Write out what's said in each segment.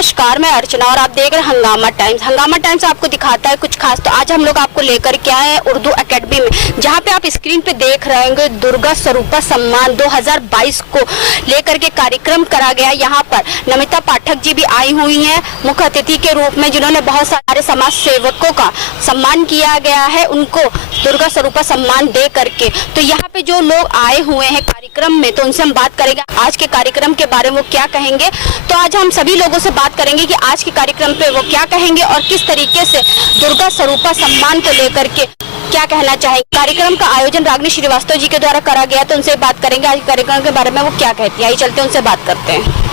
नमस्कार, मैं अर्चना और आप देख रहे हैं हंगामा टाइम्स। हंगामा टाइम्स आपको दिखाता है कुछ खास। तो आज हम लोग आपको लेकर के आए हैं उर्दू एकेडमी में, जहां पे आप स्क्रीन पे देख रहे होंगे दुर्गा स्वरूपा सम्मान 2022 को लेकर के कार्यक्रम करा गया। यहाँ पर नमिता पाठक जी भी आई हुई हैं मुख्य अतिथि के रूप में, जिन्होंने बहुत सारे समाज सेवकों का सम्मान किया गया है, उनको दुर्गा स्वरूपा सम्मान दे करके। तो यहाँ पे जो लोग आए हुए हैं कार्यक्रम में, तो उनसे हम बात करेंगे आज के कार्यक्रम के बारे में, वो क्या कहेंगे। तो आज हम सभी लोगों से बात करेंगे कि आज के कार्यक्रम पे वो क्या कहेंगे और किस तरीके से दुर्गा स्वरूपा सम्मान को लेकर के क्या कहना चाहेंगे। कार्यक्रम का आयोजन रागिनी श्रीवास्तव जी के द्वारा करा गया, तो उनसे बात करेंगे आज के कार्यक्रम के बारे में वो क्या कहती है। आइए चलते हैं उनसे बात करते हैं।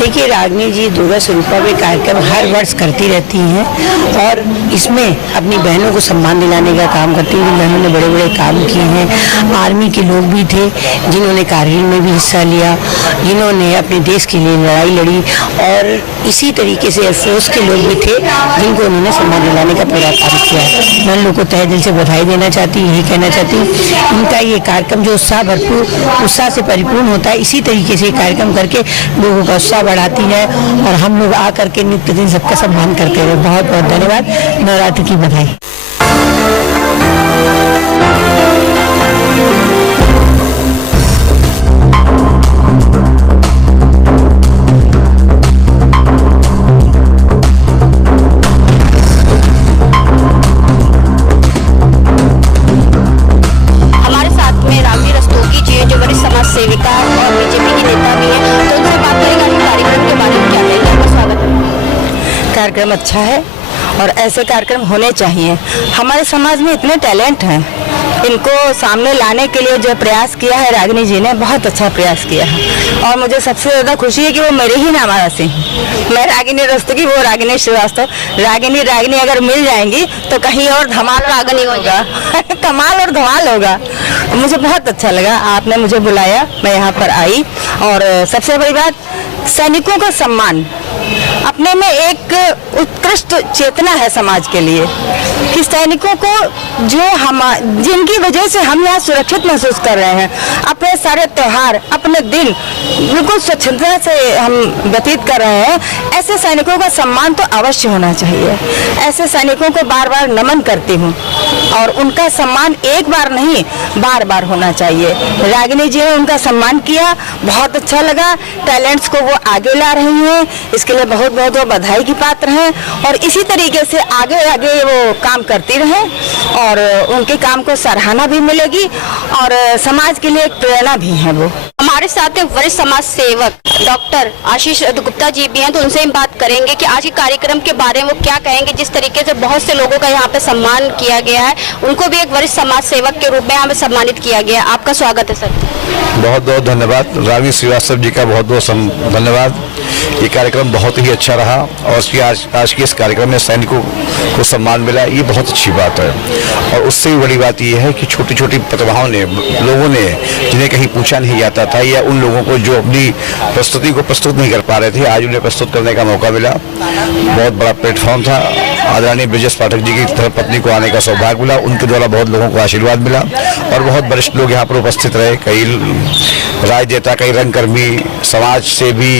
देखिए, रागिनी जी दुर्गा स्वरूपा में कार्यक्रम हर वर्ष करती रहती हैं और इसमें अपनी बहनों को सम्मान दिलाने का काम करती हैं। बहनों ने बड़े बड़े काम किए हैं। आर्मी के लोग भी थे जिन्होंने कारगिल में भी हिस्सा लिया, जिन्होंने अपने देश के लिए लड़ाई लड़ी, और इसी तरीके से एयरफोर्स के लोग भी थे जिनको उन्होंने सम्मान दिलाने का पूरा काम किया। मैं उन लोगों को तहे दिल से बधाई देना चाहती हूँ, यही कहना चाहती हूँ इनका ये कार्यक्रम जो उत्साह से परिपूर्ण होता है, इसी तरीके से कार्यक्रम करके लोगों का उत्साह बढ़ाती है और हम लोग आकर के नित्य दिन सबका सम्मान करते हैं। बहुत बहुत धन्यवाद। नवरात्रि की बधाई। हमारे साथ में रागिनी रस्तोगी जी, जो वरिष्ठ समाज सेविका और बीजेपी की नेता भी है, तो उनसे बात करेंगे कार्यक्रम के बारे में क्या कहेंगे। आपका स्वागत है। कार्यक्रम अच्छा है और ऐसे कार्यक्रम होने चाहिए। हमारे समाज में इतने टैलेंट हैं, इनको सामने लाने के लिए जो प्रयास किया है रागिनी जी ने, बहुत अच्छा प्रयास किया है। और मुझे सबसे ज़्यादा खुशी है कि वो मेरे ही नामावासी हैं। मैं रागिनी रस्तोगी, वो रागिनी श्रीवास्तव। रागिनी अगर मिल जाएंगी तो कहीं और धमाल रागिनी होगा कमाल और धमाल होगा। मुझे बहुत अच्छा लगा, आपने मुझे बुलाया, मैं यहाँ पर आई। और सबसे बड़ी बात, सैनिकों का सम्मान अपने में एक उत्कृष्ट चेतना है समाज के लिए, कि सैनिकों को जो हम, जिनकी वजह से हम यहाँ सुरक्षित महसूस कर रहे हैं, अपने सारे त्योहार, अपने दिन बिल्कुल स्वच्छता से हम व्यतीत कर रहे हैं, ऐसे सैनिकों का सम्मान तो अवश्य होना चाहिए। ऐसे सैनिकों को बार बार नमन करती हूँ, और उनका सम्मान एक बार नहीं, बार बार होना चाहिए। रागिनी जी ने उनका सम्मान किया, बहुत अच्छा लगा। टैलेंट्स को वो आगे ला रही हैं, इसके लिए बहुत बहुत वो बधाई की पात्र हैं। और इसी तरीके से आगे आगे वो काम करती रहें, और उनके काम को सराहना भी मिलेगी, और समाज के लिए एक प्रेरणा भी है वो। हमारे साथ एक वरिष्ठ समाज सेवक डॉक्टर आशीष गुप्ता जी भी हैं, तो उनसे हम बात करेंगे कि आज के कार्यक्रम के बारे में वो क्या कहेंगे। जिस तरीके से बहुत से लोगों का यहाँ पे सम्मान किया गया है, उनको भी एक वरिष्ठ समाज सेवक के रूप में यहाँ पे सम्मानित किया गया है। आपका स्वागत है सर। बहुत बहुत धन्यवाद। रागिनी श्रीवास्तव जी का बहुत बहुत धन्यवाद। ये कार्यक्रम बहुत ही अच्छा रहा, और आज के इस कार्यक्रम में सैनिकों को सम्मान मिला, ये बहुत अच्छी बात है। और उससे भी बड़ी बात ये है कि छोटी छोटी प्रतिभाओं ने, लोगों ने, जिन्हें कहीं पूछा नहीं जाता था, या उन लोगों को जो अपनी प्रस्तुति को प्रस्तुत नहीं कर पा रहे थे, आज उन्हें प्रस्तुत करने का मौका मिला। बहुत बड़ा प्लेटफॉर्म था। आदरणीय ब्रिजेश पाठक जी की धर्मपत्नी को आने का सौभाग्य मिला, उनके द्वारा बहुत लोगों को आशीर्वाद मिला, और बहुत वरिष्ठ लोग यहाँ पर उपस्थित रहे। कई राजनेता, कई रंगकर्मी, समाज से भी,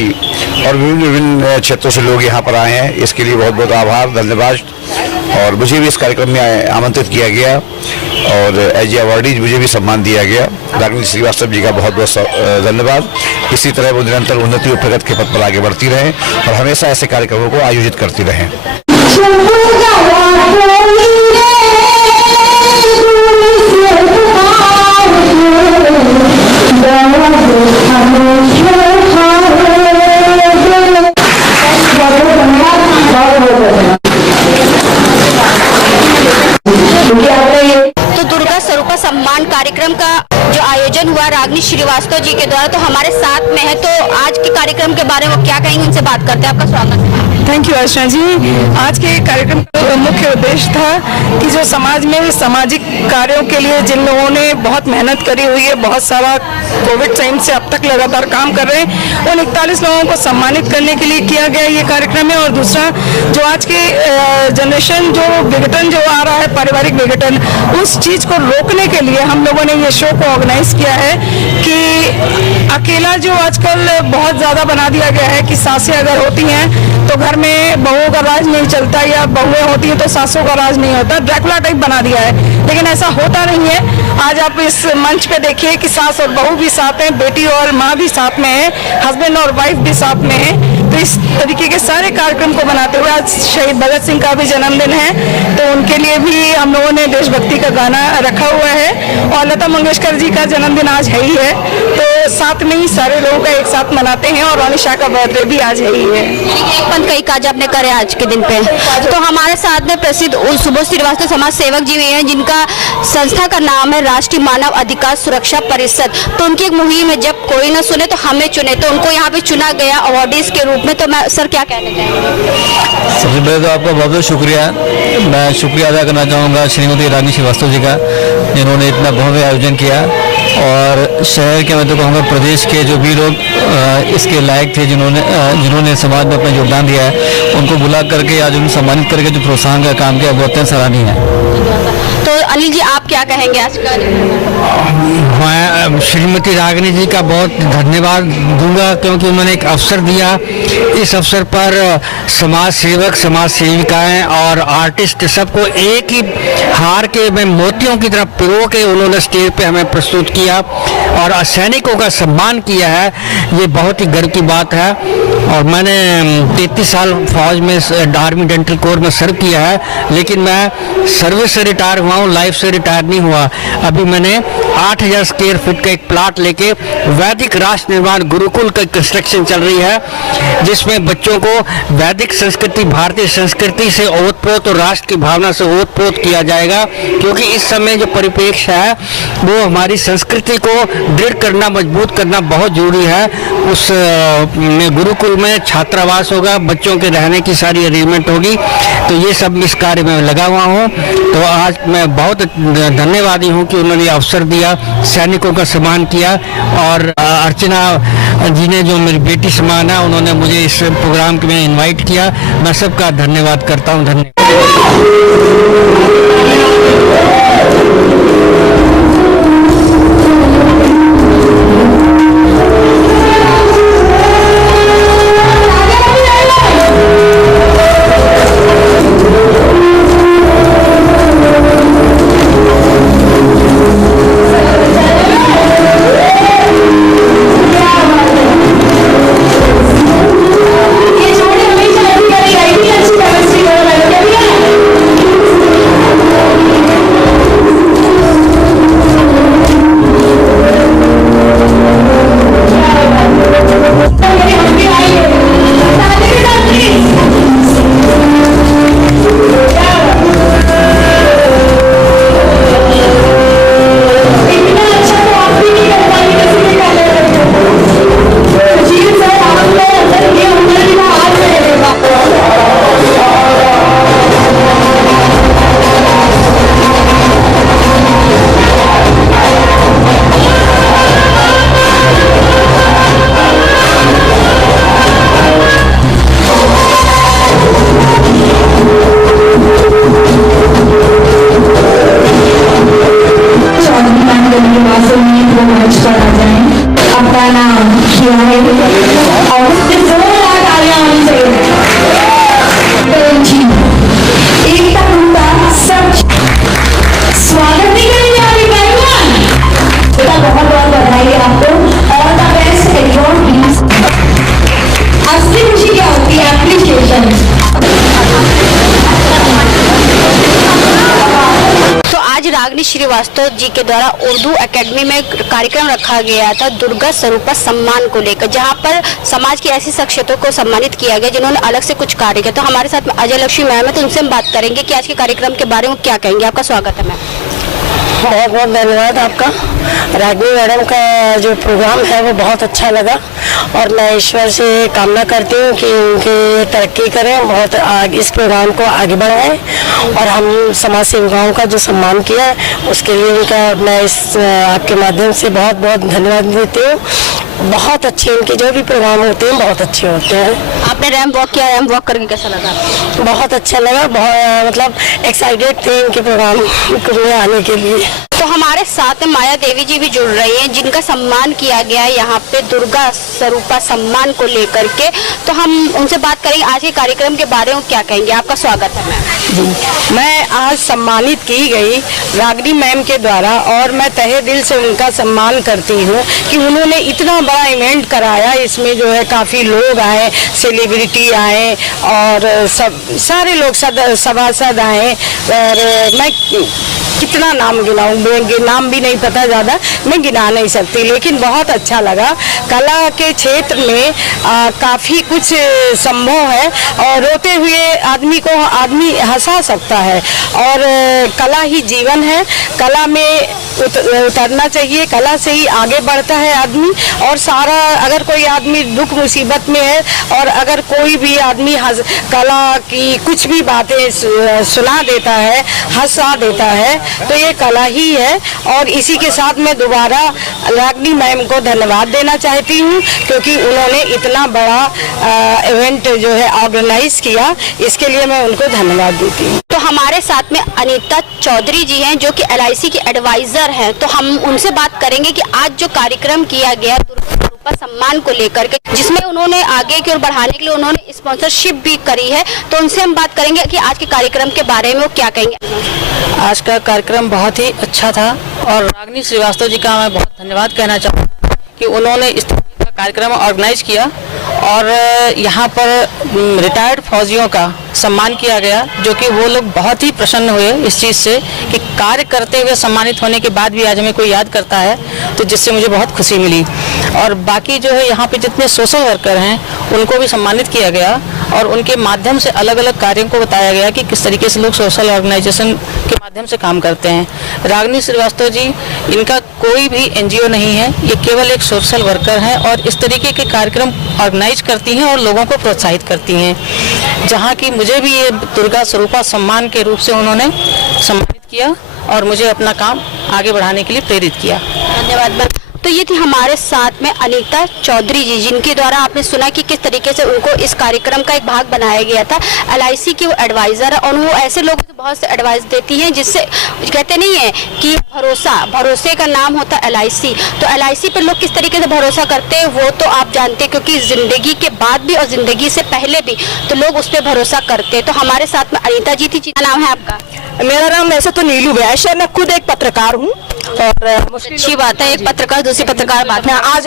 और विभिन्न क्षेत्रों से लोग यहाँ पर आए हैं। इसके लिए बहुत बहुत आभार, धन्यवाद। और मुझे भी इस कार्यक्रम में आमंत्रित किया गया, और एज ए अवार्डी मुझे भी सम्मान दिया गया। रागिनी श्रीवास्तव जी का बहुत बहुत धन्यवाद। इसी तरह वो निरंतर उन्नति और प्रगति के पथ पर आगे बढ़ती रहें, और हमेशा ऐसे कार्यक्रमों को आयोजित करती रहें। तो दुर्गा स्वरूपा सम्मान कार्यक्रम का जो आयोजन हुआ रागिनी श्रीवास्तव जी के द्वारा, तो हमारे साथ में है, तो आज के कार्यक्रम के बारे में वो क्या कहेंगे, उनसे बात करते हैं। आपका स्वागत है। थैंक यू अर्चना जी। आज के कार्यक्रम का मुख्य उद्देश्य था कि जो समाज में सामाजिक कार्यों के लिए जिन लोगों ने बहुत मेहनत करी हुई है, बहुत सारा कोविड टाइम से अब तक लगातार काम कर रहे हैं, उन 41 लोगों को सम्मानित करने के लिए किया गया ये कार्यक्रम है। और दूसरा, जो आज के जनरेशन जो विघटन जो आ रहा है, पारिवारिक विघटन, उस चीज को रोकने के लिए हम लोगों ने ये शो को ऑर्गेनाइज किया है कि अकेला जो आजकल बहुत ज्यादा बना दिया गया है कि सासें अगर होती हैं तो घर में बहुओं का राज नहीं चलता, या बहुएं होती है तो सासों का राज नहीं होता, ड्रैकुला टाइप बना दिया है। लेकिन ऐसा होता नहीं है। आज आप इस मंच पे देखिए कि सास और बहू भी साथ हैं, बेटी और माँ भी साथ में है, हस्बैंड और वाइफ भी साथ में है। तो इस तरीके के सारे कार्यक्रम को बनाते हुए आज शहीद भगत सिंह का भी जन्मदिन है, तो उनके लिए भी हम लोगों ने देशभक्ति का गाना रखा हुआ है, और लता मंगेशकर जी का जन्मदिन आज है ही है, तो साथ में ही सारे लोगों का एक साथ मनाते हैं। और अनिशा का बर्थडे भी आज है ही है। एक पंथ कई काज आपने करे आज के दिन पे। तो हमारे साथ में प्रसिद्ध सुबोध श्रीवास्तव समाज सेवक जी भी हैं, जिनका संस्था का नाम है राष्ट्रीय मानव अधिकार सुरक्षा परिषद। तो उनकी एक मुहिम है, जब कोई ना सुने तो हमें चुने, तो उनको यहाँ पे चुना गया अवार्डीज के रूप में। तो मैं सर क्या कहना चाहूँगा? सबसे पहले तो आपका बहुत बहुत शुक्रिया। मैं शुक्रिया अदा करना चाहूँगा श्रीमती रागिनी श्रीवास्तव जी का, जिन्होंने इतना भव्य आयोजन किया, और शहर के, मैं तो कहूँगा प्रदेश के जो भी लोग इसके लायक थे, जिन्होंने समाज में अपना योगदान दिया है, उनको बुला करके आज उन्हें सम्मानित करके जो प्रोत्साहन का काम किया, बहुत सराहनीय है। तो अनिल जी, आप क्या कहेंगे आज का? मैं श्रीमती रागिनी जी का बहुत धन्यवाद दूंगा, क्योंकि उन्होंने एक अवसर दिया। इस अवसर पर समाज सेवक, समाज सेविकाएं और आर्टिस्ट सबको एक ही हार के में मोतियों की तरफ पिरो के उन्होंने स्टेज पे हमें प्रस्तुत किया, और सैनिकों का सम्मान किया है। ये बहुत ही गर्व की बात है। और मैंने 33 साल फौज में आर्मी डेंटल कोर में सर्व किया है, लेकिन मैं सर्विस से रिटायर हुआ हूँ, लाइफ से रिटायर नहीं हुआ। अभी मैंने 8000 स्क्वायर फीट का एक प्लाट लेके वैदिक राष्ट्र निर्माण गुरुकुल का कंस्ट्रक्शन चल रही है, जिसमें बच्चों को वैदिक संस्कृति, भारतीय संस्कृति से ओतप्रोत और राष्ट्र की भावना से ओतप्रोत किया जाएगा, क्योंकि इस समय जो परिप्रेक्ष्य है वो हमारी संस्कृति को दृढ़ करना, मजबूत करना बहुत जरूरी है। उस में गुरुकुल में छात्रावास होगा, बच्चों के रहने की सारी अरेंजमेंट होगी, तो ये सब इस कार्य में लगा हुआ हूँ। तो आज मैं बहुत धन्यवादी हूँ कि उन्होंने अवसर दिया, सैनिकों का सम्मान किया, और अर्चना जी ने जो मेरी बेटी समान है, उन्होंने मुझे इस प्रोग्राम में इनवाइट किया। मैं सबका धन्यवाद करता हूँ। धन्यवाद। रागिनी श्रीवास्तव जी के द्वारा उर्दू एकेडमी में कार्यक्रम रखा गया था दुर्गा स्वरूपा सम्मान को लेकर, जहां पर समाज की ऐसी शख्सियतों को सम्मानित किया गया जिन्होंने अलग से कुछ कार्य किया। तो हमारे साथ में अजय लक्ष्मी मैम है, तो उनसे हम बात करेंगे कि आज के कार्यक्रम के बारे में क्या कहेंगे। आपका स्वागत है मैम। बहुत बहुत धन्यवाद आपका। रागिनी मैडम का जो प्रोग्राम है वो बहुत अच्छा लगा, और मैं ईश्वर से कामना करती हूँ कि उनकी तरक्की करें, बहुत इस प्रोग्राम को आगे बढ़ाएं, और हम समाज सेविकाओं का जो सम्मान किया है उसके लिए उनका मैं इस आपके माध्यम से बहुत बहुत धन्यवाद देती हूँ। बहुत अच्छे इनके जो भी प्रोग्राम होते हैं बहुत अच्छे होते हैं। आपने रैंप वॉक किया, रैंप वॉक करके कैसा लगा? बहुत अच्छा लगा, बहुत मतलब एक्साइटेड थे इनके प्रोग्राम में आने के लिए। तो हमारे साथ में माया देवी जी भी जुड़ रही हैं, जिनका सम्मान किया गया है यहाँ पे दुर्गा स्वरूपा सम्मान को लेकर के। तो हम उनसे बात करेंगे आज के कार्यक्रम के बारे में क्या कहेंगे। आपका स्वागत है मैम। जी, मैं आज सम्मानित की गई रागिनी मैम के द्वारा, और मैं तहे दिल से उनका सम्मान करती हूँ कि उन्होंने इतना बड़ा इवेंट कराया। इसमें जो है काफ़ी लोग आए, सेलिब्रिटी आए, और सब सारे लोग सभासद आए, और मैं कितना नाम गिनाऊं, नाम भी नहीं पता ज़्यादा, मैं गिना नहीं सकती, लेकिन बहुत अच्छा लगा। कला के क्षेत्र में काफ़ी कुछ संभव है, और रोते हुए आदमी हंसा सकता है, और कला ही जीवन है। कला में उतरना चाहिए, कला से ही आगे बढ़ता है आदमी। और सारा अगर कोई आदमी दुख मुसीबत में है, और अगर कोई भी आदमी कला की कुछ भी बातें सुना देता है, हंसा देता है, तो ये कला ही है। और इसी के साथ मैं दोबारा रागिनी मैम को धन्यवाद देना चाहती हूँ, क्योंकि उन्होंने इतना बड़ा इवेंट जो है ऑर्गेनाइज किया, इसके लिए मैं उनको धन्यवाद देती हूँ। तो हमारे साथ में अनीता चौधरी जी हैं, जो कि LIC की एडवाइजर हैं। तो हम उनसे बात करेंगे कि आज जो कार्यक्रम किया गया दुर्गा स्वरूपा सम्मान को लेकर के, जिसमें उन्होंने आगे की ओर बढ़ाने के लिए उन्होंने स्पॉन्सरशिप भी करी है, तो उनसे हम बात करेंगे कि आज के कार्यक्रम के बारे में वो क्या कहेंगे। आज का कार्यक्रम बहुत ही अच्छा था, और रागिनी श्रीवास्तव जी का मैं बहुत धन्यवाद कहना चाहूँगा कि उन्होंने इस तरह का कार्यक्रम ऑर्गेनाइज किया, और यहाँ पर रिटायर्ड फौजियों का सम्मान किया गया, जो कि वो लोग बहुत ही प्रसन्न हुए इस चीज़ से कि कार्य करते हुए सम्मानित होने के बाद भी आज हमें कोई याद करता है, तो जिससे मुझे बहुत खुशी मिली। और बाकी जो है यहाँ पे जितने सोशल वर्कर हैं उनको भी सम्मानित किया गया, और उनके माध्यम से अलग अलग कार्यों को बताया गया कि किस तरीके से लोग सोशल ऑर्गेनाइजेशन के माध्यम से काम करते हैं। रागिनी श्रीवास्तव जी, इनका कोई भी एनजीओ नहीं है, ये केवल एक सोशल वर्कर हैं और इस तरीके के कार्यक्रम ऑर्गेनाइज करती हैं और लोगों को प्रोत्साहित करती हैं। जहाँ की मुझे भी ये दुर्गा स्वरूपा सम्मान के रूप से उन्होंने सम्मानित किया और मुझे अपना काम आगे बढ़ाने के लिए प्रेरित किया। धन्यवाद मैम। तो ये थी हमारे साथ में अनीता चौधरी जी, जिनके द्वारा आपने सुना कि किस तरीके से उनको इस कार्यक्रम का एक भाग बनाया गया था। LIC की वो एडवाइजर है और वो ऐसे लोगों को बहुत से एडवाइस देती हैं जिससे कहते नहीं है कि भरोसे का नाम होता है LIC। तो LIC पर लोग किस तरीके से भरोसा करते हैं वो तो आप जानते हैं, क्योंकि जिंदगी के बाद भी और जिंदगी से पहले भी तो लोग उस पर भरोसा करते हैं। तो हमारे साथ में अनीता जी थी। क्या नाम है आपका? मेरा नाम वैसे तो नीलू वैश्य है, मैं खुद एक पत्रकार हूँ और अच्छी बात है, एक पत्रकार दूसरी पत्रकार बात है। आज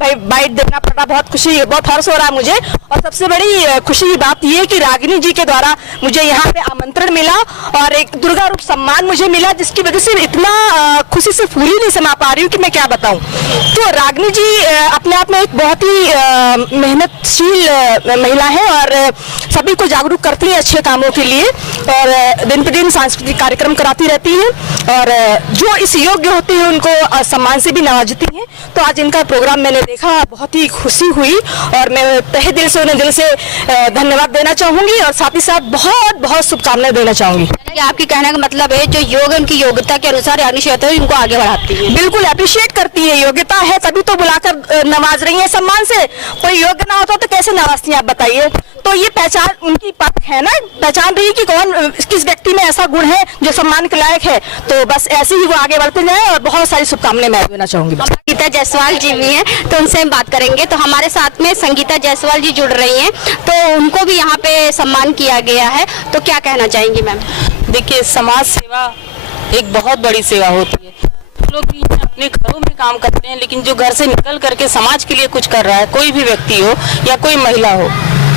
भाई बाइट देना पड़ा, बहुत हर्ष हो रहा है मुझे। और सबसे बड़ी खुशी की बात यह है कि रागिनी जी के द्वारा मुझे यहाँ पे आमंत्रण मिला और एक दुर्गा रूप सम्मान मुझे मिला, जिसकी वजह से इतना खुशी से फूली नहीं समा पा रही हूँ कि मैं क्या बताऊँ। तो रागिनी जी अपने आप में एक बहुत ही मेहनतशील महिला है और सभी को जागरूक करती है अच्छे कामों के लिए और दिन प्रतिदिन सांस्कृतिक कार्यक्रम कराती रहती है और जो इस योग्य होते हैं उनको सम्मान से भी नवाजती हैं। तो आज इनका प्रोग्राम मैंने देखा, बहुत ही खुशी हुई और मैं तहे दिल से उन्हें दिल से धन्यवाद देना चाहूंगी और साथ ही साथ बहुत बहुत शुभकामनाएं देना चाहूंगी। आपकी कहने का मतलब है जो योग उनकी योग्यता के अनुसार रागिनी श्रीवास्तव इनको आगे बढ़ाती है। बिल्कुल अप्रिशिएट करती है, योग्यता है तभी तो बुलाकर नवाज रही है सम्मान से। कोई योग्य ना होता तो कैसे नवाजती है आप बताइए। तो ये पहचान उनकी परख है ना, पहचान रही कि कौन किस व्यक्ति में ऐसा गुण है जो सम्मान के लायक है। तो बस ऐसे ही वो आगे बढ़ते जाए और बहुत सारी शुभकामनाएं मैं देना चाहूंगी। संगीता जायसवाल जी भी हैं तो उनसे हम बात करेंगे। तो हमारे साथ में संगीता जायसवाल जी जुड़ रही हैं, तो उनको भी यहाँ पे सम्मान किया गया है। तो क्या कहना चाहेंगी मैम? देखिए, समाज सेवा एक बहुत बड़ी सेवा होती है। लोग भी अपने घरों में काम करते हैं, लेकिन जो घर से निकल करके समाज के लिए कुछ कर रहा है, कोई भी व्यक्ति हो या कोई महिला हो,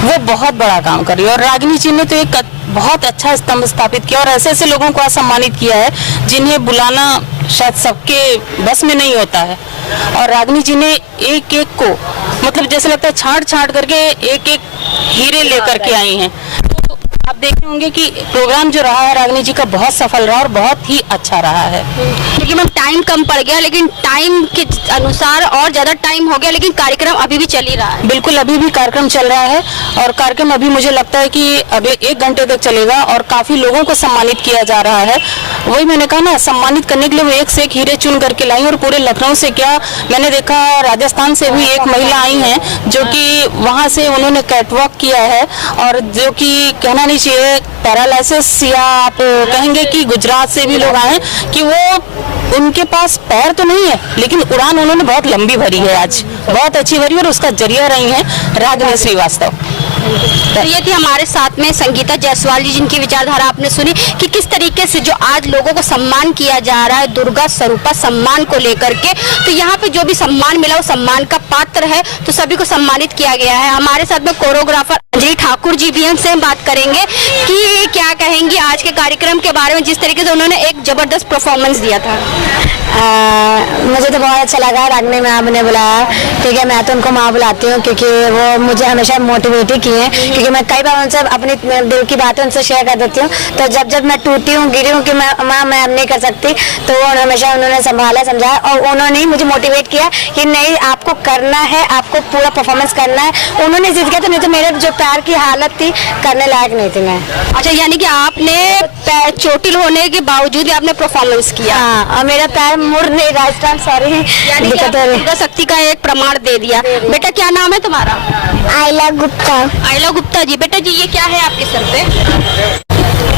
वो बहुत बड़ा काम कर रही है। और रागिनी जी ने तो एक बहुत अच्छा स्तंभ स्थापित किया और ऐसे ऐसे लोगों को सम्मानित किया है जिन्हें बुलाना शायद सबके बस में नहीं होता है। और रागिनी जी ने एक एक को मतलब जैसे लगता है छांट छांट करके एक एक हीरे लेकर के आई हैं। तो आप देखे होंगे कि प्रोग्राम जो रहा है रागिनी जी का बहुत सफल रहा और बहुत ही अच्छा रहा है। क्योंकि मैम टाइम कम पड़ गया, लेकिन टाइम के अनुसार और ज्यादा टाइम हो गया, लेकिन कार्यक्रम अभी भी चल ही रहा है। बिल्कुल, अभी भी कार्यक्रम चल रहा है और कार्यक्रम अभी मुझे लगता है कि अभी 1 घंटे तक चलेगा और काफी लोगों को सम्मानित किया जा रहा है। वही मैंने कहा ना, सम्मानित करने के लिए वो एक से एक हीरे चुन करके लाई और पूरे लखनऊ से क्या मैंने देखा, राजस्थान से भी एक महिला आई हैं जो कि वहाँ से उन्होंने कैटवॉक किया है और जो कि कहना नहीं चाहिए पैरालिसिस, या आप कहेंगे कि गुजरात से भी लोग आए कि वो उनके पास पैर तो नहीं है लेकिन उड़ान उन्होंने बहुत लंबी भरी है, आज बहुत अच्छी भरी और उसका जरिया रही है रागिनी श्रीवास्तव। तो ये थी हमारे साथ में संगीता जायसवाल जी, जिनकी विचारधारा आपने सुनी कि किस तरीके से जो आज लोगों को सम्मान किया जा रहा है दुर्गा स्वरूपा सम्मान को लेकर के। तो यहाँ पे जो भी सम्मान मिला वो सम्मान का पात्र है, तो सभी को सम्मानित किया गया है। हमारे साथ में कोरियोग्राफर अंजलि ठाकुर जी भी, हमसे हम बात करेंगे कि क्या कहेंगी आज के कार्यक्रम के बारे में, जिस तरीके से उन्होंने एक जबरदस्त परफॉर्मेंस दिया था। मुझे तो बहुत अच्छा लगा रागिनी मैम ने बुलाया। ठीक है, मैं तो उनको माँ बुलाती हूँ क्योंकि वो मुझे हमेशा मोटिवेट ही किए हैं, क्योंकि मैं कई बार उनसे अपनी दिल की बातें उनसे शेयर कर देती हूँ। तो जब जब मैं टूटी हूँ, गिरी हूँ कि मैं अब नहीं कर सकती, तो वो हमेशा उन्होंने संभाला, समझाया और उन्होंने ही मुझे मोटिवेट किया कि नहीं आपको करना है, आपको पूरा परफॉर्मेंस करना है। उन्होंने जिद किया, तो नहीं तो मेरे जो पैर की हालत थी करने लायक नहीं थी मैं। अच्छा, यानी कि आपने चोटिल होने के बावजूद आपने परफॉर्मेंस किया। हाँ, और मेरा पैर मुड़ नहीं राजस्थान, सॉरी, दुर्गा शक्ति का एक प्रमाण दे दिया। बेटा क्या नाम है तुम्हारा? आइला गुप्ता। आइला गुप्ता जी, बेटा जी ये क्या है आपके सर पे?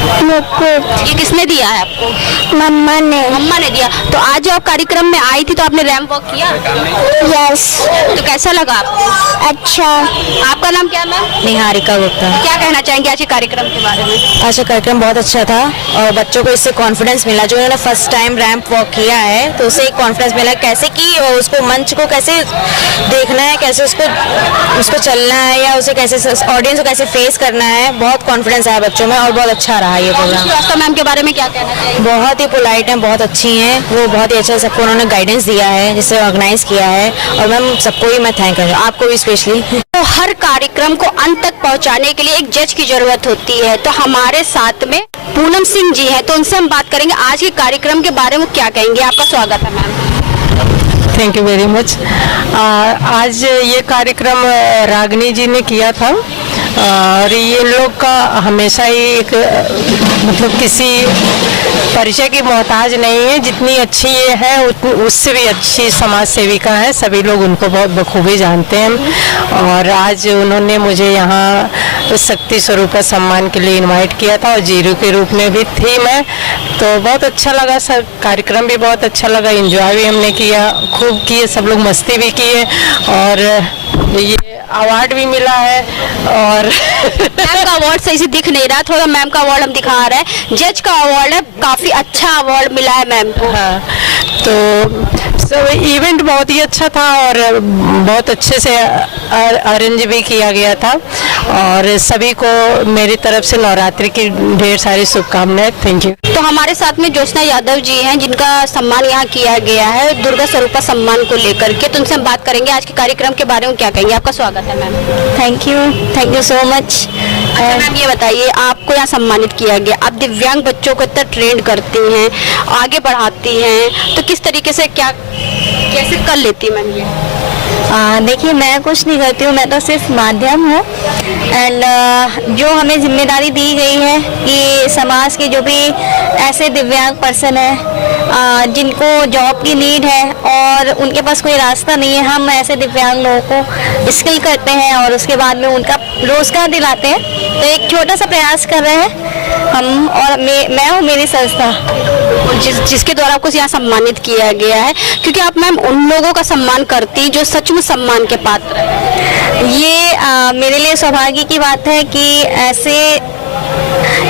ये किसने दिया है आपको? मम्मा ने। मम्मा ने दिया। तो आज जब आप कार्यक्रम में आई थी तो आपने रैंप वॉक किया? यस। तो कैसा लगा आपको? अच्छा। आपका नाम क्या मैम? निहारिका गुप्ता। क्या कहना चाहेंगे आज के कार्यक्रम के बारे में? आज का कार्यक्रम बहुत अच्छा था और बच्चों को इससे कॉन्फिडेंस मिला। जो उन्होंने फर्स्ट टाइम रैंप वॉक किया है तो उससे एक कॉन्फिडेंस मिला कैसे कि उसको मंच को कैसे देखना है, कैसे उसको चलना है या उसे कैसे ऑडियंस को कैसे फेस करना है। बहुत कॉन्फिडेंस आया बच्चों में और बहुत अच्छा रहा ये प्रोग्राम। श्रीवास्तव मैम के बारे में क्या कहना चाहिए? बहुत ही पोलाइट हैं, बहुत अच्छी हैं, वो बहुत ही अच्छा सबको उन्होंने गाइडेंस दिया है, जिससे ऑर्गेनाइज किया है और मैम सबको ही मैं थैंक करती हूँ, आपको भी स्पेशली। हर कार्यक्रम को अंत तक पहुंचाने के लिए एक जज की जरूरत होती है। तो हमारे साथ में पूनम सिंह जी हैं, तो उनसे हम बात करेंगे आज के कार्यक्रम के बारे में क्या कहेंगे। आपका स्वागत है ma'am. Thank you very much. आज ये कार्यक्रम रागिनी जी ने किया था और ये लोग का हमेशा ही एक मतलब किसी परिचय की मोहताज नहीं है। जितनी अच्छी ये है उससे भी अच्छी समाज सेविका है। सभी लोग उनको बहुत बखूबी जानते हैं और आज उन्होंने मुझे यहाँ शक्ति स्वरूप सम्मान के लिए इनवाइट किया था और जीरो के रूप में भी थी मैं। तो बहुत अच्छा लगा सर, कार्यक्रम भी बहुत अच्छा लगा, एंजॉय भी हमने किया, खूब किए, सब लोग मस्ती भी किए और ये अवार्ड भी मिला है। और मैम का अवार्ड सही से दिख नहीं रहा, थोड़ा मैम का अवार्ड हम दिखा रहे हैं। जज का अवार्ड है, काफी अच्छा अवार्ड मिला है मैम को। हाँ, तो सब इवेंट बहुत ही अच्छा था और बहुत अच्छे से अरेंज भी किया गया था और सभी को मेरी तरफ से नवरात्रि की ढेर सारी शुभकामनाएं। Thank you. तो हमारे साथ में ज्योत्सना यादव जी हैं, जिनका सम्मान यहाँ किया गया है दुर्गा स्वरूपा सम्मान को लेकर के। तो उनसे हम बात करेंगे आज के कार्यक्रम के बारे में क्या कहेंगे। आपका स्वागत है ma'am. Thank you so much. Ma'am ये बताइए, आपको यहाँ सम्मानित किया गया, आप दिव्यांग बच्चों को इतना ट्रेन करती हैं, आगे बढ़ाती हैं, तो किस तरीके से कैसे कर लेती मैम ये? देखिए, मैं कुछ नहीं करती हूँ, मैं तो सिर्फ माध्यम हूँ। एंड जो हमें जिम्मेदारी दी गई है कि समाज के जो भी ऐसे दिव्यांग पर्सन है जिनको जॉब की नीड है और उनके पास कोई रास्ता नहीं है, हम ऐसे दिव्यांग लोगों को स्किल करते हैं और उसके बाद में उनका रोजगार दिलाते हैं। तो एक छोटा सा प्रयास कर रहे हैं हम और मैं और मेरी संस्था, जिसके द्वारा आपको यहाँ सम्मानित किया गया है, क्योंकि आप मैम उन लोगों का सम्मान करती जो सचमुच सम्मान के पात्र हैं। ये मेरे लिए सौभाग्य की बात है कि ऐसे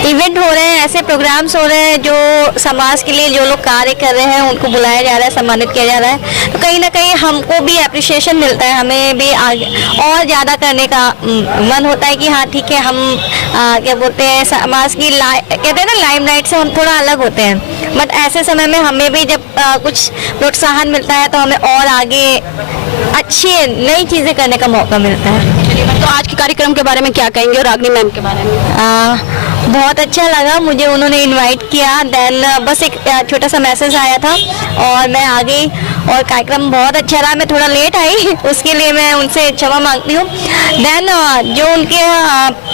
इवेंट हो रहे हैं, ऐसे प्रोग्राम्स हो रहे हैं जो समाज के लिए जो लोग कार्य कर रहे हैं उनको बुलाया जा रहा है, सम्मानित किया जा रहा है। तो कहीं ना कहीं हमको भी अप्रिशिएशन मिलता है, हमें भी आगे और ज़्यादा करने का मन होता है कि हाँ ठीक है, हम क्या बोलते हैं, समाज की कहते हैं ना लाइमलाइट से हम थोड़ा अलग होते हैं। बट ऐसे समय में हमें भी जब कुछ प्रोत्साहन मिलता है तो हमें और आगे अच्छी नई चीज़ें करने का मौका मिलता है। तो आज के कार्यक्रम के बारे में क्या कहेंगे और रागिनी मैम के बारे में? बहुत अच्छा लगा, मुझे उन्होंने इनवाइट किया। देन बस एक छोटा सा मैसेज आया था और मैं आ गई और कार्यक्रम बहुत अच्छा रहा। मैं थोड़ा लेट आई, उसके लिए मैं उनसे क्षमा मांगती हूँ। देन जो उनके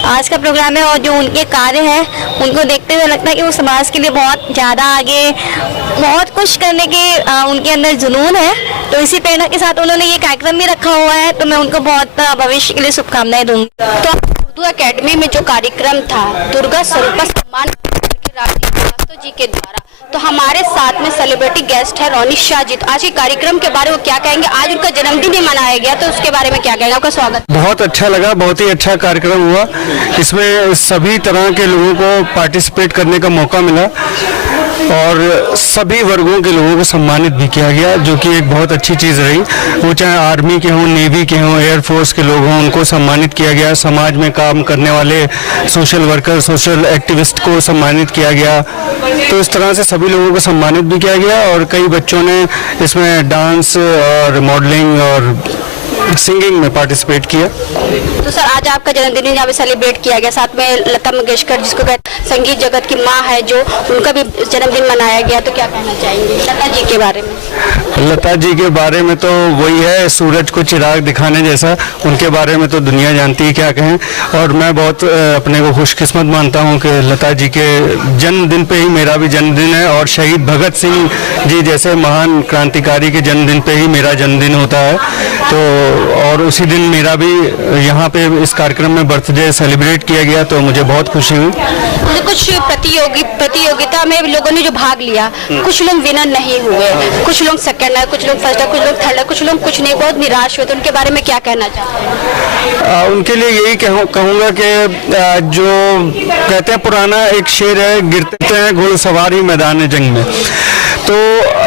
आज का प्रोग्राम है और जो उनके कार्य है उनको देखते हुए लगता है कि वो समाज के लिए बहुत ज़्यादा आगे बहुत कुछ करने के उनके अंदर जुनून है। तो इसी प्रेरणा के साथ उन्होंने ये कार्यक्रम भी रखा हुआ है, तो मैं उनको बहुत भविष्य के लिए शुभकामनाएं दूंगी। तो उर्दू एकेडमी में जो कार्यक्रम था दुर्गा स्वरूपा सम्मान रागिनी श्रीवास्तव जी के द्वारा, तो हमारे साथ में सेलिब्रिटी गेस्ट है रोनी शाह जी। तो आज के कार्यक्रम के बारे में क्या कहेंगे? आज उनका जन्मदिन ही मनाया गया, तो उसके बारे में क्या कहेंगे? आपका स्वागत। बहुत अच्छा लगा, बहुत ही अच्छा कार्यक्रम हुआ। इसमें सभी तरह के लोगों को पार्टिसिपेट करने का मौका मिला और सभी वर्गों के लोगों को सम्मानित भी किया गया, जो कि एक बहुत अच्छी चीज़ रही। वो चाहे आर्मी के हों, नेवी के हों, एयरफोर्स के लोग हों, उनको सम्मानित किया गया। समाज में काम करने वाले सोशल वर्कर, सोशल एक्टिविस्ट को सम्मानित किया गया। तो इस तरह से सभी लोगों को सम्मानित भी किया गया और कई बच्चों ने इसमें डांस और मॉडलिंग और सिंगिंग में पार्टिसिपेट किया। तो सर, आज आपका जन्मदिन यहाँ पे सेलिब्रेट किया गया, साथ में लता मंगेशकर जिसको संगीत जगत की माँ है, जो उनका भी जन्मदिन मनाया गया। तो क्या कहना चाहेंगे लता जी के बारे में? लता जी के बारे में तो वही है, सूरज को चिराग दिखाने जैसा। उनके बारे में तो दुनिया जानती है, क्या कहें। और मैं बहुत अपने को खुशकिस्मत मानता हूँ कि लता जी के जन्मदिन पे ही मेरा भी जन्मदिन है और शहीद भगत सिंह जी जैसे महान क्रांतिकारी के जन्मदिन पे ही मेरा जन्मदिन होता है। तो और उसी दिन मेरा भी यहाँ पे इस कार्यक्रम में बर्थडे सेलिब्रेट किया गया, तो मुझे बहुत खुशी हुई। कुछ प्रतियोगिता में लोगों ने जो भाग लिया, कुछ लोग विनर नहीं हुए, कुछ लोग सेकंड है, कुछ लोग फर्स्ट है, कुछ लोग थर्ड है, कुछ लोग कुछ नहीं, बहुत निराश हुए। तो उनके बारे में क्या कहना चाहते हैं? उनके लिए यही कहूँगा कि जो कहते हैं, पुराना एक शेर है, गिरते हैं घुड़सवारी मैदान जंग में। तो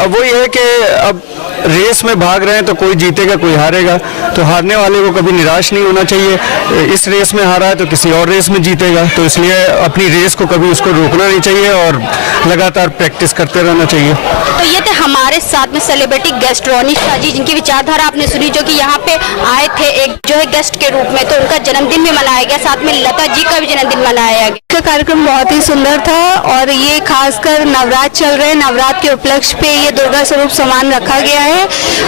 वो ये है कि अब रेस में भाग रहे हैं तो कोई जीतेगा कोई हारेगा, तो हारने वाले को कभी निराश नहीं होना चाहिए। इस रेस में हारा है तो किसी और रेस में जीतेगा, तो इसलिए अपनी रेस को कभी उसको रोकना नहीं चाहिए और लगातार प्रैक्टिस करते रहना चाहिए। तो ये थे हमारे साथ में सेलिब्रिटी गेस्ट रोनी शाह जी, जिनकी विचारधारा आपने सुनी, जो कि यहाँ पे आए थे एक जो है गेस्ट के रूप में, तो उनका जन्मदिन भी मनाया गया, साथ में लता जी का भी जन्मदिन मनाया गया। कार्यक्रम बहुत ही सुंदर था और ये खासकर नवरात्र चल रहे हैं, नवरात्र के उपलक्ष्य पे ये दुर्गा स्वरूप सामान रखा गया है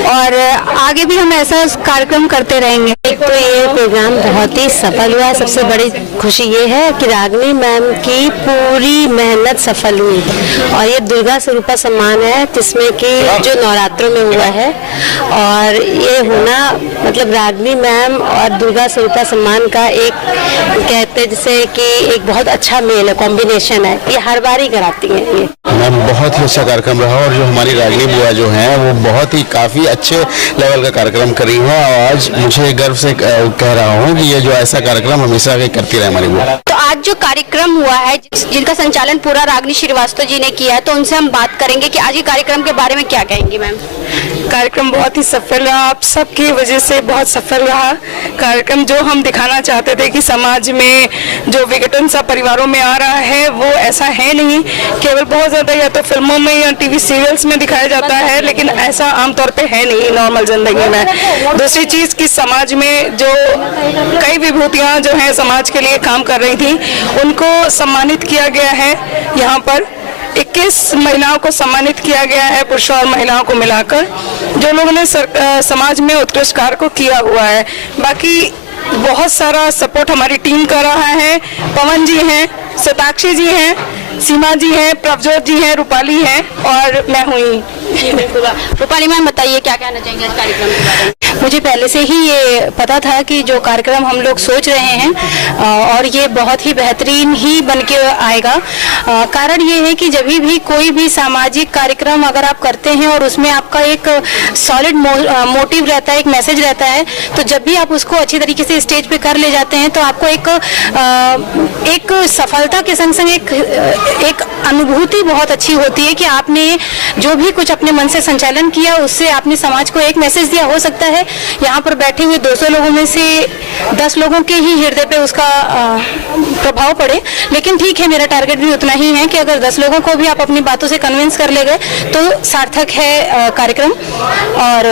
और आगे भी हम ऐसा कार्यक्रम करते रहेंगे। एक तो ये प्रोग्राम बहुत ही सफल हुआ, सबसे बड़ी खुशी ये है कि रागिनी मैम की पूरी मेहनत सफल हुई और ये दुर्गा स्वरूपा सम्मान है जिसमें कि जो नवरात्रों में हुआ है और ये होना मतलब रागिनी मैम और दुर्गा स्वरूपा सम्मान का एक कहते हैं जैसे कि एक बहुत अच्छा मेल है, कॉम्बिनेशन है, ये हर बार ही कराती हैं ये। मैम बहुत ही अच्छा कार्यक्रम रहा और जो हमारी रागिनी बुआ जो हैं वो बहुत ही काफ़ी अच्छे लेवल का कार्यक्रम करी है और आज मुझे गर्व से कह रहा हूँ कि ये जो ऐसा कार्यक्रम हमेशा करती रहे हमारी बुआ। तो आज जो कार्यक्रम हुआ है जिनका संचालन पूरा रागिनी श्रीवास्तव जी ने किया है, तो उनसे हम बात करेंगे कि आज के कार्यक्रम के बारे में क्या कहेंगी मैम। कार्यक्रम बहुत ही सफल रहा, आप सबकी वजह से बहुत सफल रहा कार्यक्रम। जो हम दिखाना चाहते थे कि समाज में जो विघटन सा परिवारों में आ रहा है वो ऐसा है नहीं, केवल बहुत ज़्यादा या तो फिल्मों में या टीवी सीरियल्स में दिखाया जाता है, लेकिन ऐसा आमतौर पे है नहीं नॉर्मल जिंदगी में। दूसरी चीज़ कि समाज में जो कई विभूतियाँ जो हैं समाज के लिए काम कर रही थी उनको सम्मानित किया गया है। यहाँ पर 21 महिलाओं को सम्मानित किया गया है, पुरुषों और महिलाओं को मिलाकर, जो लोगों ने समाज में उत्कृष्ट कार्य को किया हुआ है। बाकी बहुत सारा सपोर्ट हमारी टीम कर रहा है, पवन जी हैं, शताक्षी जी हैं, सीमा जी हैं, प्रभजोत जी हैं, रूपाली हैं और मैं हुई। रूपाली मैम बताइए क्या कहना चाहेंगे आज कार्यक्रम के बारे में। मुझे पहले से ही ये पता था कि जो कार्यक्रम हम लोग सोच रहे हैं और ये बहुत ही बेहतरीन ही बन के आएगा। कारण ये है कि जब भी कोई भी सामाजिक कार्यक्रम अगर आप करते हैं और उसमें आपका एक सॉलिड मोटिव रहता है, एक मैसेज रहता है, तो जब भी आप उसको अच्छी तरीके से स्टेज पे कर ले जाते हैं तो आपको एक सफलता के संग संग एक अनुभूति बहुत अच्छी होती है कि आपने जो भी कुछ अपने मन से संचालन किया उससे आपने समाज को एक मैसेज दिया। हो सकता है यहाँ पर बैठे हुए 200 लोगों में से 10 लोगों के ही हृदय पे उसका प्रभाव पड़े, लेकिन ठीक है, मेरा टारगेट भी उतना ही है कि अगर 10 लोगों को भी आप अपनी बातों से कन्विंस कर ले गए तो सार्थक है कार्यक्रम। और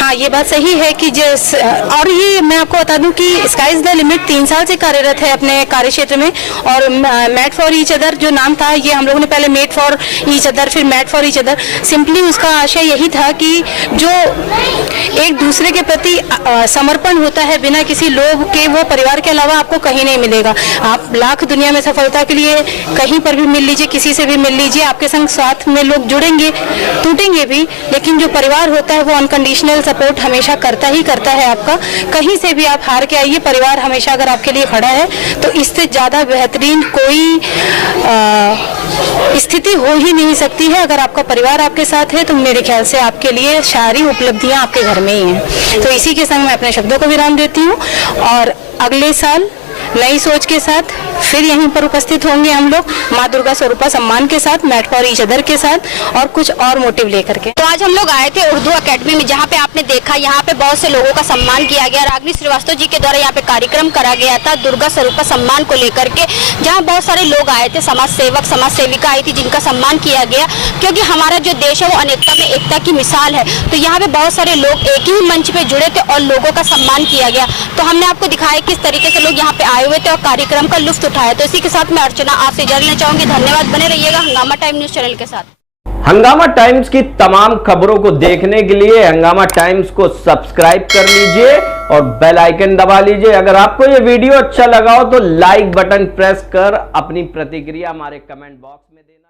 हाँ, ये बात सही है कि और ये मैं आपको बता दूं कि स्काई इज द लिमिट 3 साल से कार्यरत है अपने कार्य क्षेत्र में और मैट फॉर ईच अदर जो नाम था, ये हम लोगों ने पहले मेड फॉर ईच अदर फिर mat for each other, simply उसका आशय यही था कि जो एक दूसरे के प्रति समर्पण होता है बिना किसी लोभ के, वो परिवार के अलावा आपको कहीं नहीं मिलेगा। आप लाख दुनिया में सफलता के लिए कहीं पर भी मिल लीजिए, किसी से भी मिल लीजिए, आपके संग साथ में लोग जुड़ेंगे, टूटेंगे भी, लेकिन जो परिवार होता है वो अनकंडीशनल सपोर्ट हमेशा करता ही करता है आपका। कहीं से भी आप हार के आइए, परिवार हमेशा अगर आपके लिए खड़ा है तो इससे ज़्यादा बेहतरीन कोई स्थिति हो ही नहीं सकती है। अगर आपका परिवार आपके साथ है तो मेरे ख्याल से आपके लिए सारी उपलब्धियां आपके घर में ही हैं। तो इसी के संग मैं अपने शब्दों को विराम देती हूँ और अगले साल नई सोच के साथ फिर यहीं पर उपस्थित होंगे हम लोग, माँ दुर्गा स्वरूपा सम्मान के साथ, मैट फॉर ईच अदर के साथ और कुछ और मोटिव लेकर के। तो आज हम लोग आए थे उर्दू एकेडमी में, जहाँ पे आपने देखा यहाँ पे बहुत से लोगों का सम्मान किया गया। रागिनी श्रीवास्तव जी के द्वारा यहाँ पे कार्यक्रम करा गया था दुर्गा स्वरूपा सम्मान को लेकर के, जहाँ बहुत सारे लोग आए थे, समाज सेवक समाज सेविका आई थी जिनका सम्मान किया गया, क्योंकि हमारा जो देश है वो अनेकता में एकता की मिसाल है। तो यहाँ पे बहुत सारे लोग एक ही मंच पे जुड़े थे और लोगों का सम्मान किया गया। तो हमने आपको दिखाया किस तरीके से लोग यहाँ पे आए हुए थे और कार्यक्रम का लुत्फ उठाया। तो इसी के साथ मैं अर्चना आपसे इजाजत लेना चाहूंगी। धन्यवाद, बने रहिएगा हंगामा टाइम न्यूज चैनल के साथ। हंगामा टाइम्स की तमाम खबरों को देखने के लिए हंगामा टाइम्स को सब्सक्राइब कर लीजिए और बेल आइकन दबा लीजिए। अगर आपको ये वीडियो अच्छा लगा हो तो लाइक बटन प्रेस कर अपनी प्रतिक्रिया हमारे कमेंट बॉक्स में देना।